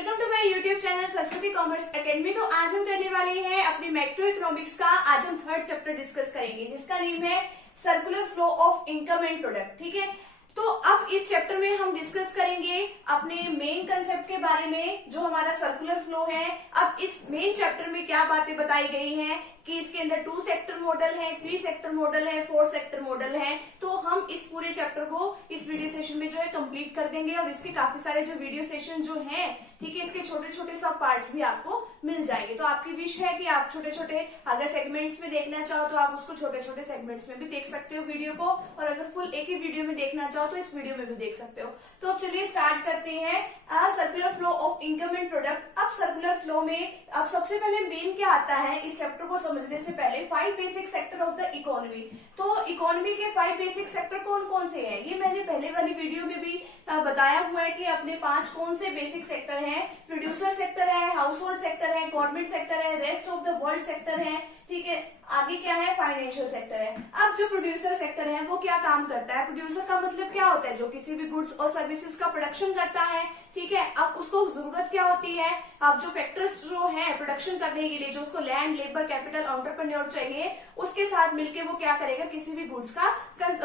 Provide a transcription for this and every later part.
Welcome to my YouTube channel Saraswati Commerce Academy. तो आज हम करने वाले हैं अपनी मैक्रो इकोनॉमिक्स का आज हम थर्ड चैप्टर डिस्कस करेंगे जिसका नेम है circular flow of income and product. ठीक है, तो अब इस चैप्टर में हम डिस्कस करेंगे अपने मेन कंसेप्ट के बारे में जो हमारा सर्कुलर फ्लो है। अब इस मेन चैप्टर में क्या बातें बताई गई हैं कि इसके अंदर 2 सेक्टर मॉडल है, 3 सेक्टर मॉडल है, 4 सेक्टर मॉडल है। तो हम इस पूरे चैप्टर को इस वीडियो सेशन में जो है कंप्लीट कर देंगे और इसके काफी सारे जो वीडियो सेशन जो हैं, ठीक है, इसके छोटे छोटे सब पार्ट्स भी आपको मिल जाएंगे। तो आपकी विश है कि आप छोटे छोटे अगर सेगमेंट्स में देखना चाहो तो आप उसको छोटे छोटे सेगमेंट्स में भी देख सकते हो वीडियो को, और अगर फुल एक ही वीडियो में देखना चाहो तो इस वीडियो में भी देख सकते हो। तो अब चलिए स्टार्ट करते हैं circular flow of income and product. अब सर्कुलर फ्लो में अब सबसे पहले मेन क्या आता है इस चैप्टर को समझने से पहले 5 basic sector of the economy. तो इकोनॉमी के 5 बेसिक सेक्टर कौन कौन से हैं, ये मैंने पहले वाली वीडियो में भी बताया हुआ है कि अपने 5 कौन से बेसिक सेक्टर हैं। प्रोड्यूसर सेक्टर है, हाउस होल्ड सेक्टर है, गवर्नमेंट सेक्टर है, rest of the world sector है। ठीक है, आगे क्या है, फाइनेंशियल सेक्टर है। अब जो प्रोड्यूसर सेक्टर है वो क्या काम करता है, प्रोड्यूसर का मतलब क्या होता है, जो किसी भी गुड्स और सर्विसेज का प्रोडक्शन करता है। ठीक है, अब उसको जरूरत क्या होती है, अब जो फैक्टर्स जो है प्रोडक्शन करने के लिए, जो उसको लैंड, लेबर, कैपिटल, एंटरप्रेन्योर चाहिए, उसके साथ मिलके वो क्या करेगा, किसी भी गुड्स का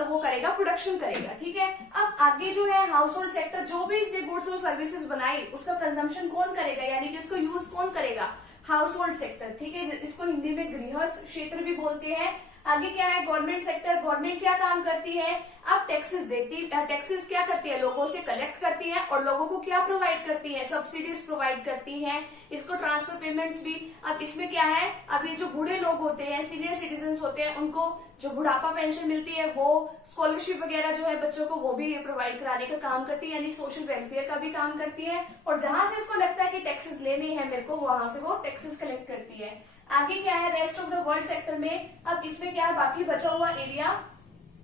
वो करेगा, प्रोडक्शन करेगा। ठीक है, अब आगे जो है हाउस होल्ड सेक्टर, जो भी इसने गुड्स और सर्विसेज बनाई उसका कंजम्पशन कौन करेगा, यानी कि उसको यूज कौन करेगा, हाउस होल्ड सेक्टर। ठीक है, इसको हिंदी में गृहस्थ क्षेत्र भी बोलते हैं। आगे क्या है, गवर्नमेंट सेक्टर। गवर्नमेंट क्या काम करती है, अब टैक्सेस देती, टैक्सेस क्या करती है, लोगों से कलेक्ट करती है और लोगों को क्या प्रोवाइड करती है, सब्सिडीज प्रोवाइड करती है, इसको ट्रांसफर पेमेंट्स भी। अब इसमें क्या है, अब ये जो बूढ़े लोग होते हैं, सीनियर सिटीजन होते हैं, उनको जो बुढ़ापा पेंशन मिलती है, वो स्कॉलरशिप वगैरह जो है बच्चों को, वो भी प्रोवाइड कराने का काम करती है, यानी सोशल वेलफेयर का भी काम करती है। और जहां से इसको लगता है कि टैक्सेस लेने हैं मेरे को, वहां से वो टैक्सेस कलेक्ट करती है। आगे क्या है, rest of the world sector में। अब इसमें क्या है, बाकी बचा हुआ एरिया,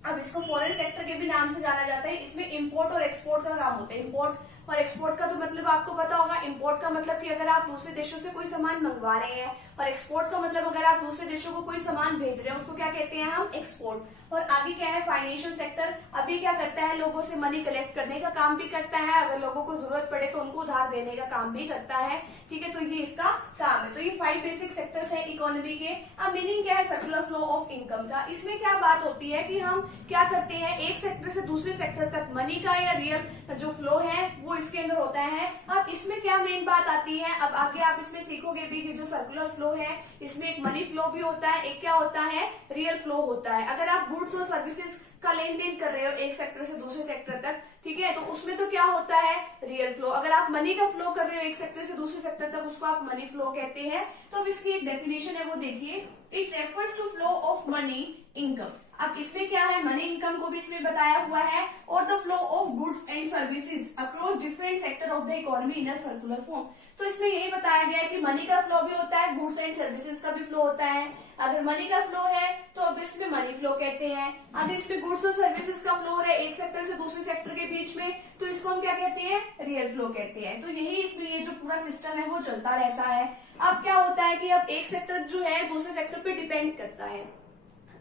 अब इसको फॉरेन सेक्टर के भी नाम से जाना जाता है। इसमें इंपोर्ट और एक्सपोर्ट का काम होता है। इंपोर्ट और एक्सपोर्ट का तो मतलब आपको पता होगा, इंपोर्ट का मतलब कि अगर आप दूसरे देशों से कोई सामान मंगवा रहे हैं, और एक्सपोर्ट का मतलब अगर आप दूसरे देशों को कोई सामान भेज रहे हैं, उसको क्या कहते हैं हम, एक्सपोर्ट। और आगे क्या है, फाइनेंशियल सेक्टर। अभी क्या करता है, लोगों से मनी कलेक्ट करने का काम भी करता है, अगर लोगों को जरूरत पड़े तो उनको उधार देने का काम भी करता है। ठीक है, तो ये इसका काम है। तो ये 5 बेसिक सेक्टर्स है इकोनॉमी के। अब मीनिंग क्या है सर्कुलर फ्लो ऑफ इनकम का, इसमें क्या बात होती है कि हम क्या करते हैं, एक सेक्टर से दूसरे सेक्टर तक मनी का या रियल जो फ्लो है वो इसके अंदर होता है। अब इसमें क्या मेन बात आती है, अब आगे आप इसमें सीखोगे भी कि जो सर्कुलर फ्लो है इसमें एक मनी फ्लो भी होता है, एक क्या होता है, रियल फ्लो होता है। अगर आप गुड्स और सर्विसेज का लेन देन कर रहे हो एक सेक्टर से दूसरे सेक्टर तक, ठीक है, तो उसमें तो क्या होता है, रियल फ्लो। अगर आप मनी का फ्लो कर रहे हो एक सेक्टर से दूसरे सेक्टर तक, उसको आप मनी फ्लो कहते हैं। तो अब इसकी एक डेफिनेशन है वो देखिए, it refers to flow of money income. अब इसमें क्या है, मनी इनकम को भी इसमें बताया हुआ है, और the flow of goods and services across different sector of the economy in a circular form. तो इसमें यही बताया गया है कि मनी का फ्लो भी होता है, गुड्स एंड सर्विसेज का भी फ्लो होता है। अगर मनी का फ्लो है तो अब इसमें मनी फ्लो कहते हैं। अगर इसमें गुड्स और सर्विसेज का फ्लो है एक सेक्टर से दूसरे सेक्टर के बीच में, तो इसको हम क्या कहते हैं, रियल फ्लो कहते हैं। तो यही इसमें ये जो पूरा सिस्टम है वो चलता रहता है। अब क्या होता है कि अब एक सेक्टर जो है दूसरे सेक्टर पे डिपेंड करता है।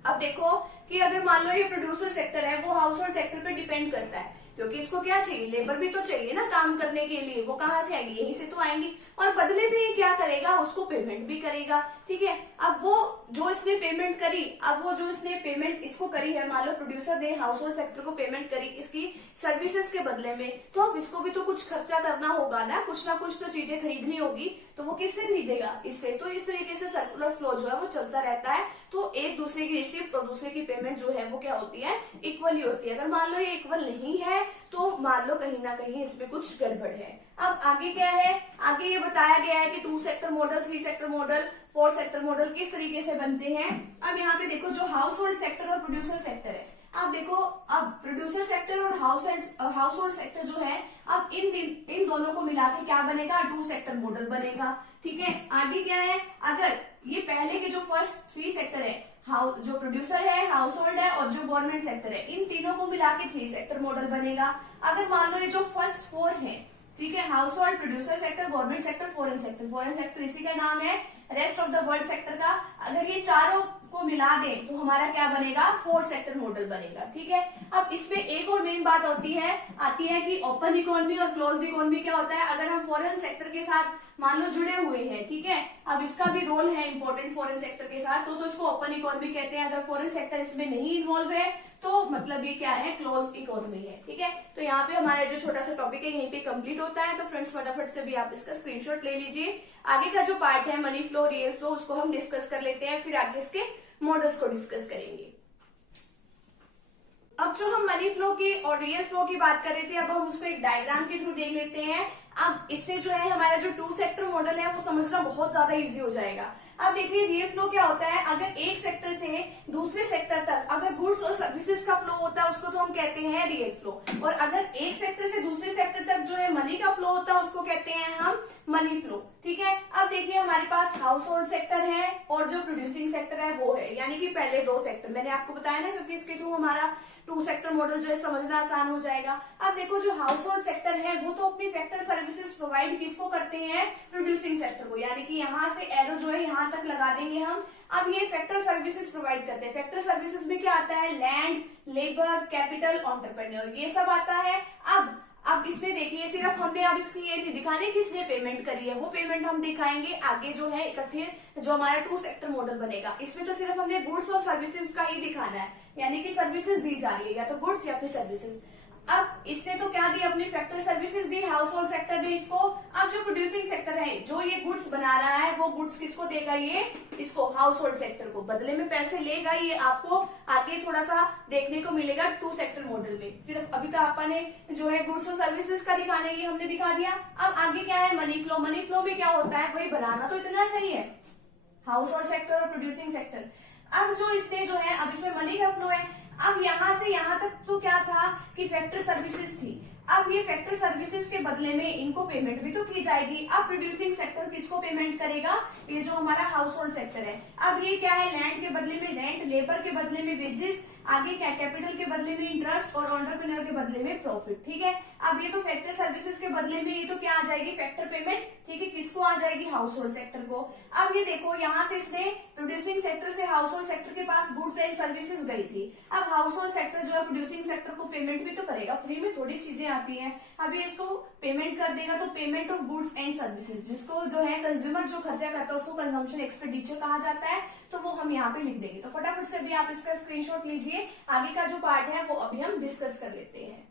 अब देखो कि अगर मान लो ये प्रोड्यूसर सेक्टर है, वो हाउस होल्ड सेक्टर पे डिपेंड करता है, क्योंकि इसको क्या चाहिए, लेबर भी तो चाहिए ना काम करने के लिए। वो कहाँ से आएगी, यहीं से तो आएंगी, और बदले में ये क्या करेगा, उसको पेमेंट भी करेगा। ठीक है, अब वो जो इसने पेमेंट करी, अब वो जो इसने पेमेंट इसको करी है, मान लो प्रोड्यूसर ने हाउस होल्ड सेक्टर को पेमेंट करी इसकी सर्विसेज के बदले में, तो अब इसको भी तो कुछ खर्चा करना होगा ना कुछ तो चीजें खरीदनी होगी, तो वो किससे खरीदेगा, इससे। तो इस तरीके से सर्कुलर फ्लो जो है वो चलता रहता है। तो एक दूसरे की रिसीप्ट और दूसरे की पेमेंट जो है वो क्या होती है, इक्वली होती है। अगर मान लो ये इक्वल नहीं है तो मान लो कहीं ना कहीं इसमें कुछ गड़बड़ है। अब आगे क्या है, आगे ये बताया गया है कि 2 sector model, 3 sector model, 4 sector model किस तरीके से बनते हैं। अब यहाँ पे देखो जो हाउस होल्ड सेक्टर और प्रोड्यूसर सेक्टर है, अब देखो अब प्रोड्यूसर सेक्टर और हाउस होल्ड सेक्टर जो है, अब इन दोनों को मिला के क्या बनेगा, 2 सेक्टर मॉडल बनेगा। ठीक है, आगे क्या है, अगर ये पहले के जो फर्स्ट 3 सेक्टर है, जो प्रोड्यूसर है, हाउस होल्ड है और जो गवर्नमेंट सेक्टर है, इन तीनों को मिला के 3 सेक्टर मॉडल बनेगा। अगर मान लो ये जो फर्स्ट 4 है, ठीक है, house hold, producer sector, government sector, foreign sector, foreign sector इसी का नाम है rest of the world sector का। अगर ये चारों को मिला दें तो हमारा क्या बनेगा, 4 सेक्टर मॉडल बनेगा। ठीक है, अब इसमें एक और मेन बात आती है कि ओपन इकोनॉमी और क्लोज्ड इकोनॉमी क्या होता है। अगर हम फॉरेन सेक्टर के साथ मान लो जुड़े हुए हैं, ठीक है, अब इसका भी रोल है इंपॉर्टेंट फॉरेन सेक्टर के साथ, तो इसको ओपन इकोनॉमी कहते हैं। अगर फॉरेन सेक्टर इसमें नहीं इन्वॉल्व है तो मतलब ये क्या है, क्लोज्ड इकोनॉमी है। ठीक है, तो यहाँ पे हमारा जो छोटा सा टॉपिक है यहीं पे कंप्लीट होता है। तो फ्रेंड्स फटाफट से भी आप इसका स्क्रीनशॉट ले लीजिए। आगे का जो पार्ट है मनी फ्लो, रियल फ्लो, उसको हम डिस्कस कर लेते हैं, फिर आगे इसके मॉडल्स को डिस्कस करेंगे। अब जो हम मनी फ्लो की और रियल फ्लो की बात कर रहे थे, अब हम उसको एक डायग्राम के थ्रू देख लेते हैं। अब इससे जो है हमारा जो 2 सेक्टर मॉडल है वो समझना बहुत ज्यादा इजी हो जाएगा। अब देखिए रियल फ्लो क्या होता है, अगर एक सेक्टर से दूसरे सेक्टर तक अगर गुड्स और सर्विसेज का फ्लो होता है उसको तो हम कहते हैं रियल फ्लो, और अगर एक सेक्टर से दूसरे सेक्टर तक जो है मनी का फ्लो होता है उसको कहते हैं हम मनी फ्लो। ठीक है, अब देखिए हमारे पास हाउस होल्ड सेक्टर है और जो प्रोड्यूसिंग सेक्टर है वो है, यानी कि पहले 2 सेक्टर मैंने आपको बताया ना, क्योंकि इसके थ्रू हमारा 2 सेक्टर मॉडल जो है समझना आसान हो जाएगा। अब देखो जो हाउस होल्ड सेक्टर है वो तो अपनी फैक्टर सर्विसेज प्रोवाइड किसको करते हैं, प्रोड्यूसिंग सेक्टर को, यानी कि यहाँ से एरो जो है यहाँ तक लगा देंगे हम। अब ये फैक्टर सर्विसेज प्रोवाइड करते हैं। फैक्टर सर्विसेज में क्या आता है, लैंड, लेबर, कैपिटल, एंटरप्रेन्योर, ये सब आता है। अब इसमें देखिए सिर्फ हमने अब इसकी ये नहीं दिखाने किसने पेमेंट करी है, वो पेमेंट हम दिखाएंगे आगे जो है इकट्ठे जो हमारा 2 सेक्टर मॉडल बनेगा। इसमें तो सिर्फ हमने गुड्स और सर्विसेज का ही दिखाना है, यानी कि सर्विसेज दी जा रही है या तो गुड्स या फिर सर्विसेज। अब इसने तो क्या दी, अपनी फैक्टर सर्विसेज दी, हाउस होल्ड सेक्टर ने इसको। अब जो प्रोड्यूसिंग सेक्टर है जो ये गुड्स बना रहा है वो गुड्स किसको देगा, ये इसको हाउस होल्ड सेक्टर को, बदले में पैसे लेगा। ये आपको आगे थोड़ा सा देखने को मिलेगा 2 सेक्टर मॉडल में। सिर्फ अभी तो आपने जो है गुड्स और सर्विसेज का दिखाना है, ये हमने दिखा दिया। अब आगे क्या है, मनी फ्लो। मनी फ्लो में क्या होता है, वही बनाना तो इतना सही है, हाउस होल्ड सेक्टर और प्रोड्यूसिंग सेक्टर। अब जो इसने जो है, अब इसमें मनी का फ्लो है। अब यहां से यहां तक तो क्या था कि फैक्टर सर्विसेज थी। अब ये फैक्टर सर्विसेज के बदले में इनको पेमेंट भी तो की जाएगी। अब प्रोड्यूसिंग सेक्टर किसको पेमेंट करेगा, ये जो हमारा हाउस होल्ड सेक्टर है। अब ये क्या है, लैंड के बदले में रेंट, लेबर के बदले में वेजेस, आगे क्या, कैपिटल के बदले में इंटरेस्ट और एंटरप्रेन्योर के बदले में प्रॉफिट। ठीक है, अब ये तो फैक्टर सर्विसेज के बदले में ये तो क्या आ जाएगी, फैक्टर पेमेंट। ठीक है, किसको आ जाएगी, हाउस होल्ड सेक्टर को। अब ये देखो यहाँ से इसने प्रोड्यूसिंग सेक्टर से हाउस होल्ड सेक्टर के पास गुड्स एंड सर्विसेज गई थी। अब हाउस होल्ड सेक्टर जो है प्रोड्यूसिंग सेक्टर को पेमेंट भी तो करेगा, फ्री में थोड़ी चीजें आती हैं। अब ये इसको पेमेंट कर देगा, तो payment of goods and services, जिसको जो है कंज्यूमर जो खर्चा करता है उसको कंजम्पशन एक्सपेंडिचर कहा जाता है, तो वो हम यहाँ पे लिख देंगे। तो फटाफट से भी आप इसका स्क्रीनशॉट लीजिए, आगे का जो पार्ट है वो अभी हम डिस्कस कर लेते हैं।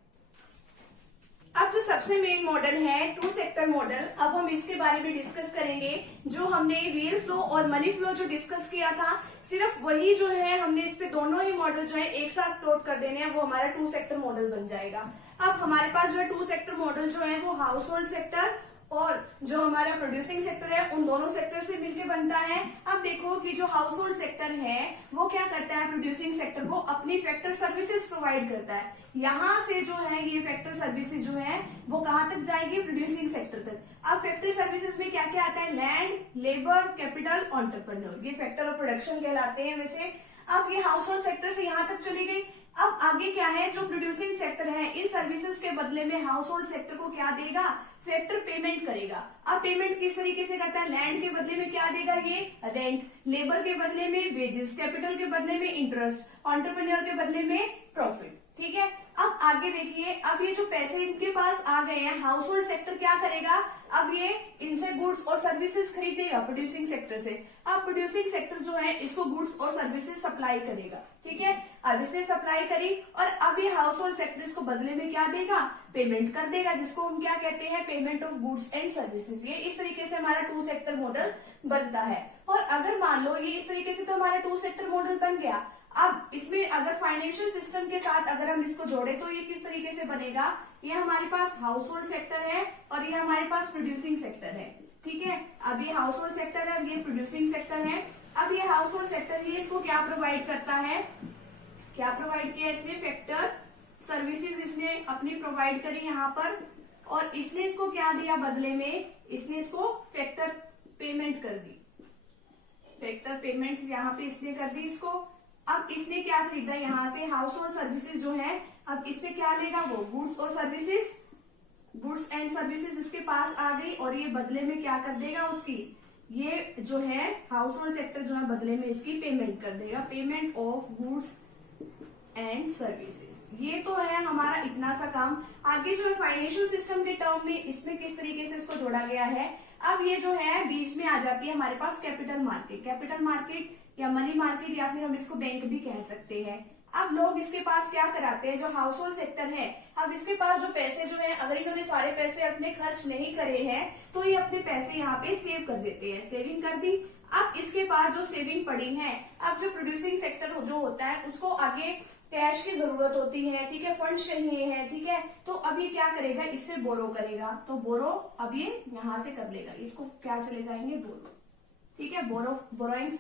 अब जो सबसे मेन मॉडल है 2 सेक्टर मॉडल, अब हम इसके बारे में डिस्कस करेंगे। जो हमने रियल फ्लो और मनी फ्लो जो डिस्कस किया था, सिर्फ वही जो है हमने इस पे दोनों ही मॉडल जो है एक साथ प्लॉट कर देने हैं, वो हमारा 2 सेक्टर मॉडल बन जाएगा। अब हमारे पास जो है 2 सेक्टर मॉडल जो है वो हाउस होल्ड सेक्टर और जो हमारा प्रोड्यूसिंग सेक्टर है उन दोनों सेक्टर से मिलकर बनता है। अब देखो कि जो हाउस होल्ड सेक्टर है वो क्या करता है, प्रोड्यूसिंग सेक्टर को अपनी फैक्टर सर्विसेज प्रोवाइड करता है। यहाँ से जो है ये फैक्टर सर्विसेज जो है वो कहाँ तक जाएगी, प्रोड्यूसिंग सेक्टर तक। अब फैक्टर सर्विसेज में क्या क्या आता है, लैंड, लेबर, कैपिटल, एंटरप्रेन्योर, ये फैक्टर ऑफ प्रोडक्शन कहलाते हैं वैसे। अब ये हाउस होल्ड सेक्टर से यहाँ तक चली गई। अब आगे क्या है, जो प्रोड्यूसिंग सेक्टर है इन सर्विसेज के बदले में हाउस होल्ड सेक्टर को क्या देगा, फैक्टर पेमेंट करेगा। अब पेमेंट किस तरीके से करता है, लैंड के बदले में क्या देगा, ये रेंट, लेबर के बदले में वेजेस, कैपिटल के बदले में इंटरेस्ट, एंटरप्रेन्योर के बदले में प्रॉफिट। ठीक है, अब आगे देखिए, अब ये जो पैसे इनके पास आ गए हैं, हाउस होल्ड सेक्टर क्या करेगा, अब ये इनसे गुड्स और सर्विसेज खरीदेगा प्रोड्यूसिंग सेक्टर से। अब प्रोड्यूसिंग सेक्टर जो है इसको गुड्स और सर्विसेज सप्लाई करेगा। ठीक है, अब इसने सप्लाई करी और अब ये हाउस होल्ड सेक्टर इसको बदले में क्या देगा, पेमेंट कर देगा, जिसको हम क्या कहते हैं, payment of goods and services. ये इस तरीके से हमारा 2 सेक्टर मॉडल बनता है। और अगर मान लो ये इस तरीके से तो हमारा 2 सेक्टर मॉडल बन गया। अब इसमें अगर फाइनेंशियल सिस्टम के साथ अगर हम इसको जोड़े तो ये किस तरीके से बनेगा, ये हमारे पास हाउस होल्ड सेक्टर है और ये हमारे पास प्रोड्यूसिंग सेक्टर है। ठीक है, अब ये हाउस होल्ड सेक्टर है और ये प्रोड्यूसिंग सेक्टर है। अब ये हाउस होल्ड सेक्टर ये इसको क्या प्रोवाइड करता है, क्या प्रोवाइड किया इसने, फैक्टर सर्विसेज इसने अपनी प्रोवाइड करी यहाँ पर, और इसने इसको क्या दिया बदले में, इसने इसको फैक्टर पेमेंट कर दी, फैक्टर पेमेंट यहाँ पे इसने कर दी इसको। अब इसने क्या खरीदा, यहाँ से हाउस होल्ड सर्विसेज जो है, अब इससे क्या लेगा, वो गुड्स और सर्विसेज, गुड्स एंड सर्विसेज इसके पास आ गई और ये बदले में क्या कर देगा, उसकी ये जो है हाउस होल्ड सेक्टर जो है बदले में इसकी पेमेंट कर देगा, payment of goods and services. ये तो है हमारा इतना सा काम। आगे जो है फाइनेंशियल सिस्टम के टर्म में इसमें किस तरीके से इसको जोड़ा गया है। अब ये जो है बीच में आ जाती है हमारे पास कैपिटल मार्केट। कैपिटल मार्केट या मनी मार्केट या फिर हम इसको बैंक भी कह सकते हैं। अब लोग इसके पास क्या कराते हैं, जो हाउस होल्ड सेक्टर है, अब इसके पास जो पैसे जो है, अगर इन्होंने सारे पैसे अपने खर्च नहीं करे हैं तो ये अपने पैसे यहाँ पे सेव कर देते हैं, सेविंग कर दी। अब इसके पास जो सेविंग पड़ी है, अब जो प्रोड्यूसिंग सेक्टर जो होता है उसको आगे कैश की जरूरत होती है, ठीक है, फंड चाहिए है, ठीक है, तो अब ये क्या करेगा, इससे बोरो करेगा। तो बोरो अब ये यहां से कर लेगा, इसको क्या चले जाएंगे, बोरो, ठीक है, बोरोइंग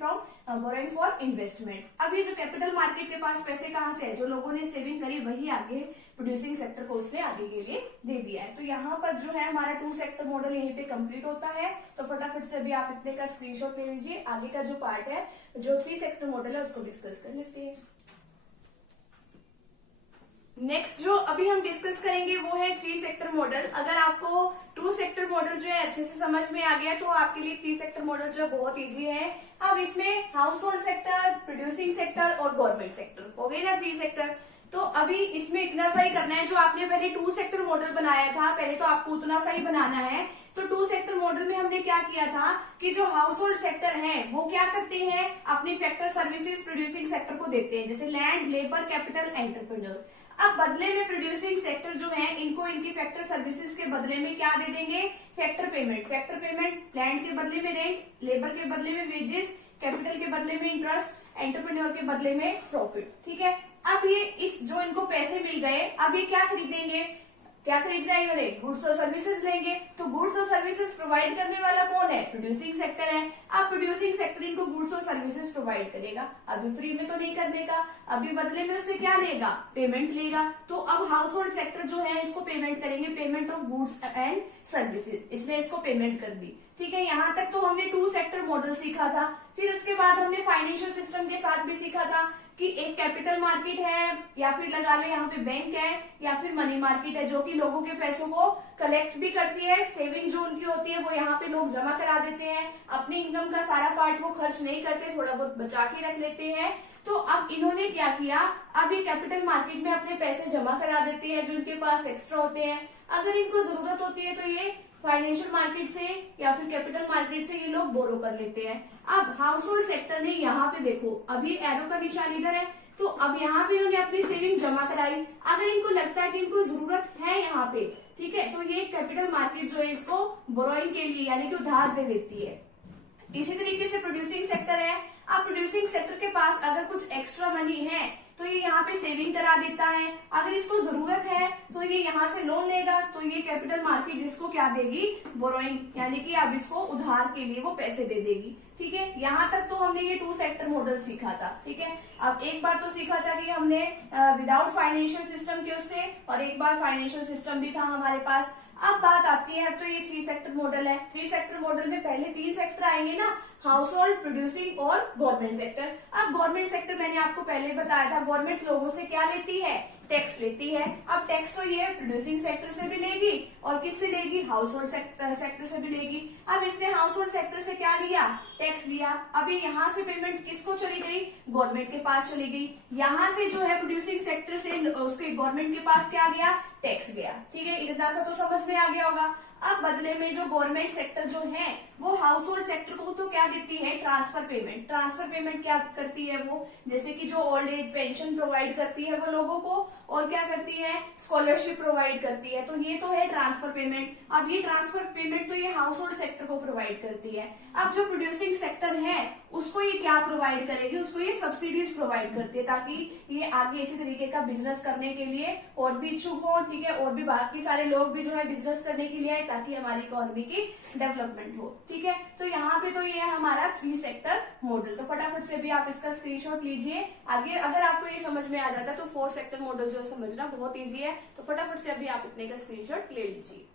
फॉर इन्वेस्टमेंट। अब ये जो कैपिटल मार्केट के पास पैसे कहाँ से है, जो लोगों ने सेविंग करी वही आगे प्रोड्यूसिंग सेक्टर को उसने आगे के लिए दे दिया है। तो यहाँ पर जो है हमारा 2 सेक्टर मॉडल यहीं पे कंप्लीट होता है। तो फटाफट से अभी आप इतने का स्क्रीनशॉट ले लीजिए। आगे का जो पार्ट है, जो 3 सेक्टर मॉडल है, उसको डिस्कस कर लेते हैं। नेक्स्ट जो अभी हम डिस्कस करेंगे वो है 3 सेक्टर मॉडल। अगर आपको 2 सेक्टर मॉडल जो है अच्छे से समझ में आ गया तो आपके लिए 3 सेक्टर मॉडल जो बहुत इजी है। अब इसमें house hold sector, producing sector और गवर्नमेंट सेक्टर हो गई ना 3 सेक्टर। तो अभी इसमें इतना सा ही करना है, जो आपने पहले 2 सेक्टर मॉडल बनाया था, पहले तो आपको उतना सा ही बनाना है। तो 2 सेक्टर मॉडल में हमने क्या किया था कि जो हाउस होल्ड सेक्टर है वो क्या करते हैं, अपनी फैक्टर सर्विसेज प्रोड्यूसिंग सेक्टर को देते हैं, जैसे लैंड, लेबर, कैपिटल, एंटरप्रेन्योर। अब बदले में प्रोड्यूसिंग सेक्टर जो है इनको इनकी फैक्टर सर्विसेज के बदले में क्या दे देंगे, factor payment. Factor payment land के बदले में रेंट, लेबर के बदले में वेजेस, कैपिटल के बदले में इंटरेस्ट, एंटरप्रेन्योर के बदले में प्रॉफिट, ठीक है। अब ये इस जो इनको पैसे मिल गए, अब ये क्या खरीदेंगे, क्या खरीदना है इन्होंने, गुड्स और सर्विसेज लेंगे। तो गुड्स और सर्विसेज प्रोवाइड करने वाला कौन है, प्रोड्यूसिंग सेक्टर है। अब प्रोड्यूसिंग सेक्टर इनको गुड्स और सर्विसेज प्रोवाइड करेगा, अभी फ्री में तो नहीं करने का, अभी बदले में उससे क्या लेगा, पेमेंट लेगा। तो अब हाउस होल्ड सेक्टर जो है इसको पेमेंट करेंगे, payment of goods and services, इसने इसको पेमेंट कर दी, ठीक है। यहाँ तक तो हमने 2 सेक्टर मॉडल सीखा था। फिर उसके बाद हमने फाइनेंशियल सिस्टम के साथ भी सीखा था कि एक कैपिटल मार्केट है, या फिर लगा ले यहाँ पे बैंक है, या फिर मनी मार्केट है, जो कि लोगों के पैसों को कलेक्ट भी करती है। सेविंग जो उनकी होती है वो यहाँ पे लोग जमा करा देते हैं, अपनी इनकम का सारा पार्ट वो खर्च नहीं करते, थोड़ा बहुत बचा के रख लेते हैं। तो अब इन्होंने क्या किया, अब ये कैपिटल मार्केट में अपने पैसे जमा करा देते हैं जो इनके पास एक्स्ट्रा होते हैं। अगर इनको जरूरत होती है तो ये फाइनेंशियल मार्केट से या फिर कैपिटल मार्केट से ये लोग बोरो कर लेते हैं। अब हाउस होल्ड सेक्टर ने यहाँ पे देखो, अभी एरो का निशान इधर है, तो अब यहाँ पे इन्होंने अपनी सेविंग जमा कराई। अगर इनको लगता है कि इनको जरूरत है यहाँ पे, ठीक है, तो ये कैपिटल मार्केट जो है इसको बोरोइंग के लिए यानी कि उधार दे देती है। इसी तरीके से प्रोड्यूसिंग सेक्टर है। अब प्रोड्यूसिंग सेक्टर के पास अगर कुछ एक्स्ट्रा मनी है तो ये यहाँ पे सेविंग करा देता है। अगर इसको जरूरत है तो ये यहाँ से लोन लेगा, तो ये कैपिटल मार्केट इसको क्या देगी, बोरोइंग, यानी कि अब इसको उधार के लिए वो पैसे दे देगी, ठीक है। यहाँ तक तो हमने ये 2 सेक्टर मॉडल सीखा था, ठीक है। अब एक बार तो सीखा था कि हमने विदाउट फाइनेंशियल सिस्टम के उससे, और एक बार फाइनेंशियल सिस्टम भी था हमारे पास। अब बात आती है, अब तो ये 3 सेक्टर मॉडल है। 3 सेक्टर मॉडल में पहले 3 सेक्टर आएंगे ना, हाउस होल्ड, प्रोड्यूसिंग और गवर्नमेंट सेक्टर। अब गवर्नमेंट सेक्टर मैंने आपको पहले बताया था, गवर्नमेंट लोगों से क्या लेती है, टैक्स लेती है। अब टैक्स तो ये प्रोड्यूसिंग सेक्टर से भी लेगी और किससे लेगी, हाउस होल्ड सेक्टर से भी लेगी। अब इसने हाउस होल्ड सेक्टर से क्या लिया, टैक्स लिया। अभी यहाँ से पेमेंट किसको चली गई, गवर्नमेंट के पास चली गई। यहाँ से जो है प्रोड्यूसिंग सेक्टर से उसके गवर्नमेंट के पास क्या गया, टैक्स गया, ठीक है। इतना सा तो समझ में आ गया होगा। अब बदले में जो गवर्नमेंट सेक्टर जो है वो हाउस होल्ड सेक्टर को तो क्या देती है, ट्रांसफर पेमेंट। ट्रांसफर पेमेंट क्या करती है वो, जैसे कि जो ओल्ड एज पेंशन प्रोवाइड करती है वो लोगों को, और क्या करती है, स्कॉलरशिप प्रोवाइड करती है। तो ये तो है ट्रांसफर पेमेंट। अब ये ट्रांसफर पेमेंट तो ये हाउस होल्ड सेक्टर को प्रोवाइड करती है। अब जो प्रोड्यूसिंग सेक्टर है उसको ये क्या प्रोवाइड करेगी, उसको ये सब्सिडीज प्रोवाइड करती है, ताकि ये आगे इसी तरीके का बिजनेस करने के लिए और भी इच्छुक हो, ठीक है, और भी बाकी सारे लोग भी जो है बिजनेस करने के लिए आए, ताकि हमारी इकोनॉमी की डेवलपमेंट हो, ठीक है। तो यहाँ पे तो ये है हमारा 3 सेक्टर मॉडल। तो फटाफट से भी आप इसका स्क्रीनशॉट लीजिए। आगे अगर आपको ये समझ में आ जाता है तो 4 सेक्टर मॉडल जो समझना बहुत इजी है। तो फटाफट से अभी आप इतने का स्क्रीनशॉट ले लीजिए।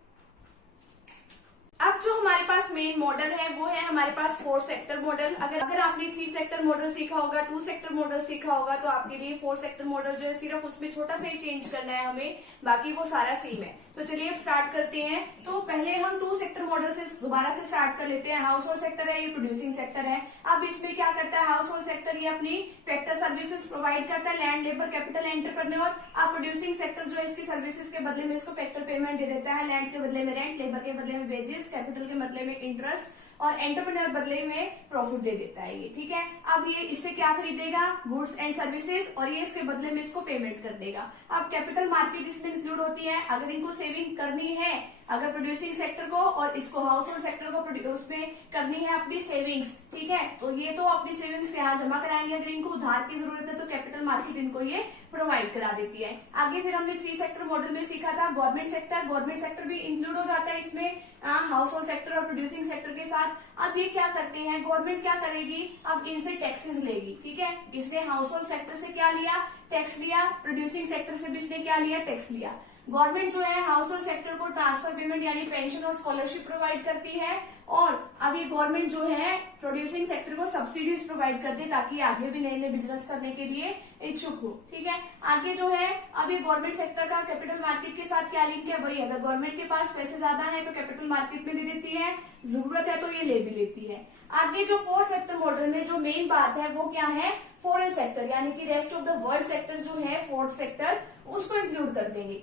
अब जो हमारे पास मेन मॉडल है वो है हमारे पास 4 सेक्टर मॉडल। अगर आपने 3 सेक्टर मॉडल सीखा होगा, 2 सेक्टर मॉडल सीखा होगा, तो आपके लिए 4 सेक्टर मॉडल जो है सिर्फ उसमें छोटा सा ही चेंज करना है हमें, बाकी वो सारा सेम है। तो चलिए अब स्टार्ट करते हैं। तो पहले हम टू सेक्टर मॉडल से दोबारा से स्टार्ट कर लेते हैं। हाउस होल्ड सेक्टर है, ये प्रोड्यूसिंग सेक्टर है। अब इसमें क्या करता है हाउस होल्ड सेक्टर, ये अपनी फैक्टर सर्विसेज प्रोवाइड करता है, लैंड, लेबर, कैपिटल, एंटरप्रेन्योर। अब प्रोड्यूसिंग सेक्टर जो है इसकी सर्विसेज के बदले में इसको फैक्टर पेमेंट दे देता है, लैंड के बदले में रेंट, लेबर के बदले में वेजेस, कैपिटल के बदले में इंटरेस्ट और एंटरप्रेन्योर बदले में प्रॉफिट दे देता है ये, ठीक है। अब ये इससे क्या खरीदेगा, गुड्स एंड सर्विसेज, और ये इसके बदले में इसको पेमेंट कर देगा। अब कैपिटल मार्केट इसमें इंक्लूड होती है। अगर इनको सेविंग करनी है, अगर प्रोड्यूसिंग सेक्टर को और इसको हाउस होल्ड सेक्टर को उसमें करनी है अपनी सेविंग्स, ठीक है, तो ये तो अपनी सेविंग्स यहाँ जमा कराएंगे। अगर इनको उधार की जरूरत है तो कैपिटल मार्केट इनको ये प्रोवाइड करा देती है। आगे फिर हमने थ्री सेक्टर मॉडल में सीखा था गवर्नमेंट सेक्टर। गवर्नमेंट सेक्टर भी इंक्लूड हो जाता है इसमें हाउस होल्ड सेक्टर और प्रोड्यूसिंग सेक्टर के साथ। अब ये क्या करते हैं, गवर्नमेंट क्या करेगी, अब इनसे टैक्सेस लेगी, ठीक है। इसने हाउस होल्ड सेक्टर से क्या लिया, टैक्स लिया। प्रोड्यूसिंग सेक्टर से भी इसने क्या लिया, टैक्स लिया। गवर्नमेंट जो है हाउस होल्ड सेक्टर को ट्रांसफर पेमेंट यानी पेंशन और स्कॉलरशिप प्रोवाइड करती है, और अब ये गवर्नमेंट जो है प्रोड्यूसिंग सेक्टर को सब्सिडीज प्रोवाइड कर दे ताकि आगे भी नए नए बिजनेस करने के लिए इच्छुक हो, ठीक है। आगे जो है अब ये गवर्नमेंट सेक्टर का कैपिटल मार्केट के साथ क्या लिंक है, भाई अगर गवर्नमेंट के पास पैसे ज्यादा है तो कैपिटल मार्केट में दे देती है, जरूरत है तो ये ले भी लेती है। आगे जो फोर्थ सेक्टर मॉडल में जो मेन बात है वो क्या है, फॉरेन सेक्टर यानी कि rest of the world sector जो है फोर्थ सेक्टर, उसको इंक्लूड कर देंगे।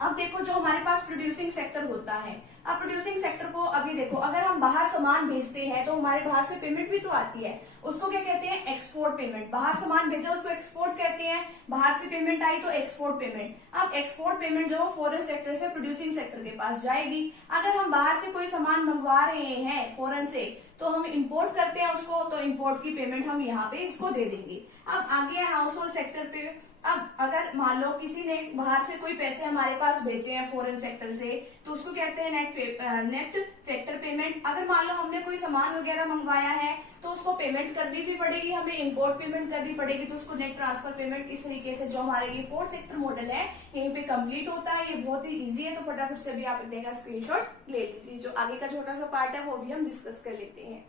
अब देखो जो हमारे पास प्रोड्यूसिंग सेक्टर होता है, अब प्रोड्यूसिंग सेक्टर को अभी देखो अगर हम बाहर सामान भेजते हैं तो हमारे बाहर से पेमेंट भी तो आती है, उसको क्या कहते हैं, एक्सपोर्ट पेमेंट। बाहर सामान भेजा उसको एक्सपोर्ट कहते हैं, बाहर से पेमेंट आई तो एक्सपोर्ट पेमेंट। अब एक्सपोर्ट पेमेंट जो फॉरेन सेक्टर से प्रोड्यूसिंग सेक्टर के पास जाएगी। अगर हम बाहर से कोई सामान मंगवा रहे हैं फॉरेन से तो हम इंपोर्ट करते हैं उसको, तो इंपोर्ट की पेमेंट हम यहाँ पे इसको दे देंगे। अब आगे है हाउस होल्ड सेक्टर पे। अब अगर मान लो किसी ने बाहर से कोई पैसे हमारे पास भेजे हैं फॉरेन सेक्टर से तो उसको कहते हैं नेट फैक्टर पेमेंट। अगर मान लो हमने कोई सामान वगैरह मंगवाया है तो उसको पेमेंट करनी भी पड़ेगी, हमें इंपोर्ट पेमेंट करनी पड़ेगी, तो उसको नेट ट्रांसफर पेमेंट। इस तरीके से जो हमारे ये फोर्थ सेक्टर मॉडल है यहीं पे कंप्लीट होता है। ये बहुत ही इजी है, तो फटाफट से भी आप इनका स्क्रीनशॉट ले लीजिए। जो आगे का छोटा सा पार्ट है वो भी हम डिस्कस कर लेते हैं।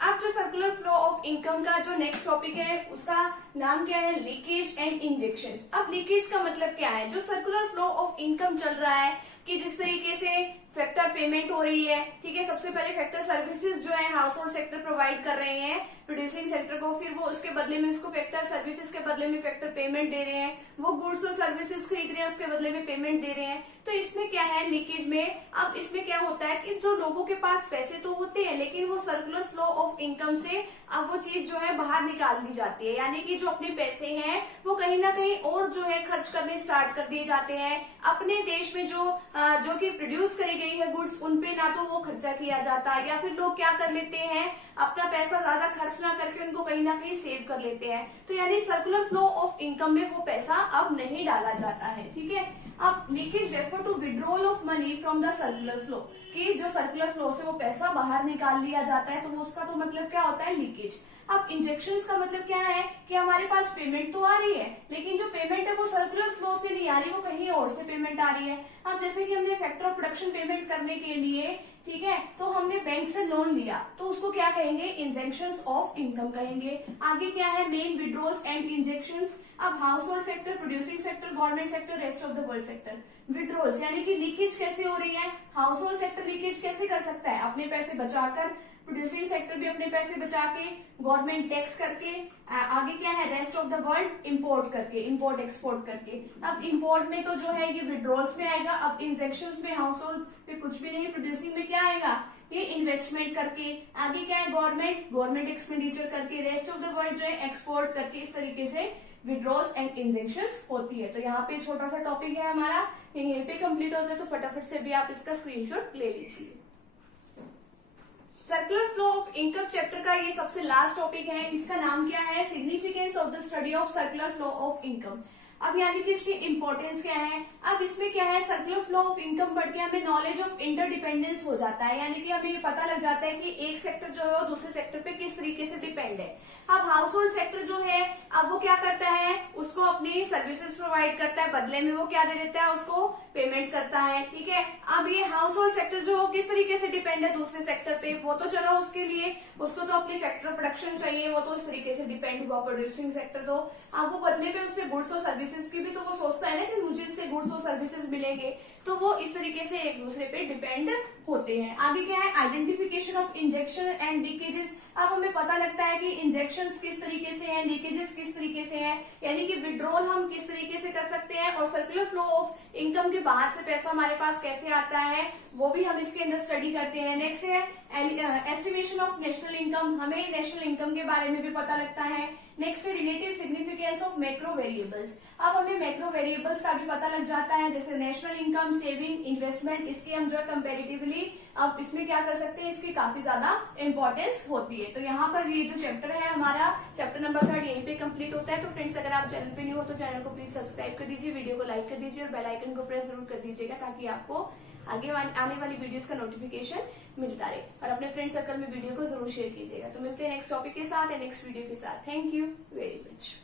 अब जो सर्कुलर फ्लो ऑफ इनकम का जो नेक्स्ट टॉपिक है उसका नाम क्या है, लीकेज एंड इंजेक्शंस। अब लीकेज का मतलब क्या है, जो सर्कुलर फ्लो ऑफ इनकम चल रहा है कि जिस तरीके से फैक्टर पेमेंट हो रही है, ठीक है। सबसे पहले फैक्टर सर्विसेज जो है हाउस होल्ड सेक्टर प्रोवाइड कर रहे हैं प्रोड्यूसिंग सेक्टर को, फिर वो उसके बदले में उसको फैक्टर सर्विसेज के बदले में फैक्टर पेमेंट दे रहे हैं, वो गुड्स और सर्विसेज खरीद रहे हैं उसके बदले में पेमेंट दे रहे हैं। तो इसमें क्या है लीकेज में, अब इसमें क्या होता है कि जो लोगों के पास पैसे तो होते हैं लेकिन वो सर्कुलर फ्लो ऑफ इनकम से अब वो चीज जो है बाहर निकाल दी जाती है, यानी कि जो अपने पैसे हैं वो कहीं ना कहीं और जो है खर्च करने स्टार्ट कर दिए जाते हैं। अपने देश में जो कि प्रोड्यूस करी गई है गुड्स उन पे ना तो वो खर्चा किया जाता, या फिर लोग क्या कर लेते हैं अपना पैसा ज्यादा खर्च ना करके उनको कहीं ना कहीं सेव कर लेते हैं। तो यानी सर्कुलर फ्लो ऑफ इनकम में वो पैसा अब नहीं डाला जाता है, ठीक है। अब leakage refer to withdrawal of money from the circular flow, कि जो सर्कुलर फ्लो से वो पैसा बाहर निकाल लिया जाता है, तो वो उसका तो मतलब क्या होता है, लीकेज। अब इंजेक्शंस का मतलब क्या है कि हमारे पास पेमेंट तो आ रही है लेकिन जो पेमेंट है वो सर्कुलर फ्लो से नहीं आ रही, वो कहीं और से पेमेंट आ रही है। अब जैसे कि हमने फैक्टर ऑफ प्रोडक्शन पेमेंट करने के लिए, ठीक है, तो हमने बैंक से लोन लिया तो उसको क्या कहेंगे, इंजेक्शंस ऑफ इनकम कहेंगे। आगे क्या है, मेन विड्रॉल्स एंड इंजेक्शंस। अब house hold sector, producing sector, government sector, rest of the world sector. Withdrawals यानी कि लीकेज कैसे हो रही है, हाउस होल्ड सेक्टर लीकेज कैसे कर सकता है, अपने पैसे बचाकर, प्रोड्यूसिंग सेक्टर भी अपने पैसे बचा के, गवर्नमेंट टैक्स करके, आगे क्या है, rest of the world import करके, इंपोर्ट एक्सपोर्ट करके। अब इंपोर्ट में तो जो है ये विड्रॉल्स में आएगा, अब इंजेक्शंस में हाउस होल्ड पे कुछ भी नहीं, प्रोड्यूसिंग में क्या आएगा, ये इन्वेस्टमेंट करके। आगे क्या है, गवर्नमेंट एक्सपेंडिचर करके, रेस्ट ऑफ द वर्ल्ड जो है एक्सपोर्ट करके। इस तरीके से विड्रॉल्स एंड इंजेक्शंस होती है। तो यहाँ पे छोटा सा टॉपिक है हमारा, यहीं पे कंप्लीट होता है, तो फटाफट से भी आप इसका स्क्रीनशॉट ले लीजिए। Circular flow of income chapter का ये सबसे लास्ट टॉपिक है, इसका नाम क्या है, significance of the study of circular flow of income. अब यानी कि इसकी इंपॉर्टेंस क्या है, अब इसमें क्या है, सर्कुलर फ्लो ऑफ इनकम बढ़ के हमें नॉलेज ऑफ इंटरडिपेंडेंस हो जाता है, यानी कि हमें ये पता लग जाता है कि एक सेक्टर जो है वो दूसरे सेक्टर पे किस तरीके से डिपेंड है। अब हाउस होल्ड सेक्टर जो है अब वो क्या करता है, उसको अपनी सर्विसेज प्रोवाइड करता है, बदले में वो क्या दे देता है, उसको पेमेंट करता है, ठीक है। अब ये हाउस होल्ड सेक्टर जो हो किस तरीके से डिपेंड है दूसरे सेक्टर पे, वो तो चलो उसके लिए उसको तो अपनी फैक्टर प्रोडक्शन चाहिए, वो तो इस तरीके से डिपेंड हुआ प्रोड्यूसिंग सेक्टर। तो अब वो बदले में उससे गुड्स और सर्विस सर्विसेज की भी तो वो सोचता है ना कि मुझे इससे गुड्स और सर्विसेज मिलेंगे, तो वो इस तरीके से एक दूसरे पे डिपेंड होते हैं। आगे क्या है, identification of injection and leakages. अब हमें पता लगता है कि इंजेक्शंस किस तरीके से हैं, लीकेजेस किस तरीके से हैं, यानी कि विड्रॉल हम किस तरीके से कर सकते हैं, और सर्कुलर फ्लो ऑफ इनकम के बाहर से पैसा हमारे पास कैसे आता है, वो भी हम इसके अंदर स्टडी करते हैं। नेक्स्ट है एस्टिमेशन ऑफ नेशनल इनकम, हमें नेशनल इनकम के बारे में भी पता लगता है। नेक्स्ट है relative significance of macro variables. अब हमें मैक्रो वेरिएबल्स का भी पता लग जाता है, जैसे नेशनल इनकम, सेविंग, इन्वेस्टमेंट, इसके हम जो कंपेरेटिवली अब इसमें क्या कर सकते हैं, इसकी काफी ज्यादा इंपॉर्टेंस होती है। तो यहाँ पर ये जो चैप्टर है हमारा, चैप्टर नंबर 3 यहीं पे कंप्लीट होता है। तो फ्रेंड्स, अगर आप चैनल पे न्यू हो तो चैनल को प्लीज सब्सक्राइब कर दीजिए, वीडियो को लाइक कर दीजिए और बेल आइकन को प्रेस जरूर कर दीजिएगा, ताकि आपको आगे आने वाली वीडियोस का नोटिफिकेशन मिलता रहे। और अपने फ्रेंड सर्कल में वीडियो को जरूर शेयर कीजिएगा। तो मिलते हैं नेक्स्ट टॉपिक के साथ या नेक्स्ट वीडियो के साथ। Thank you very much.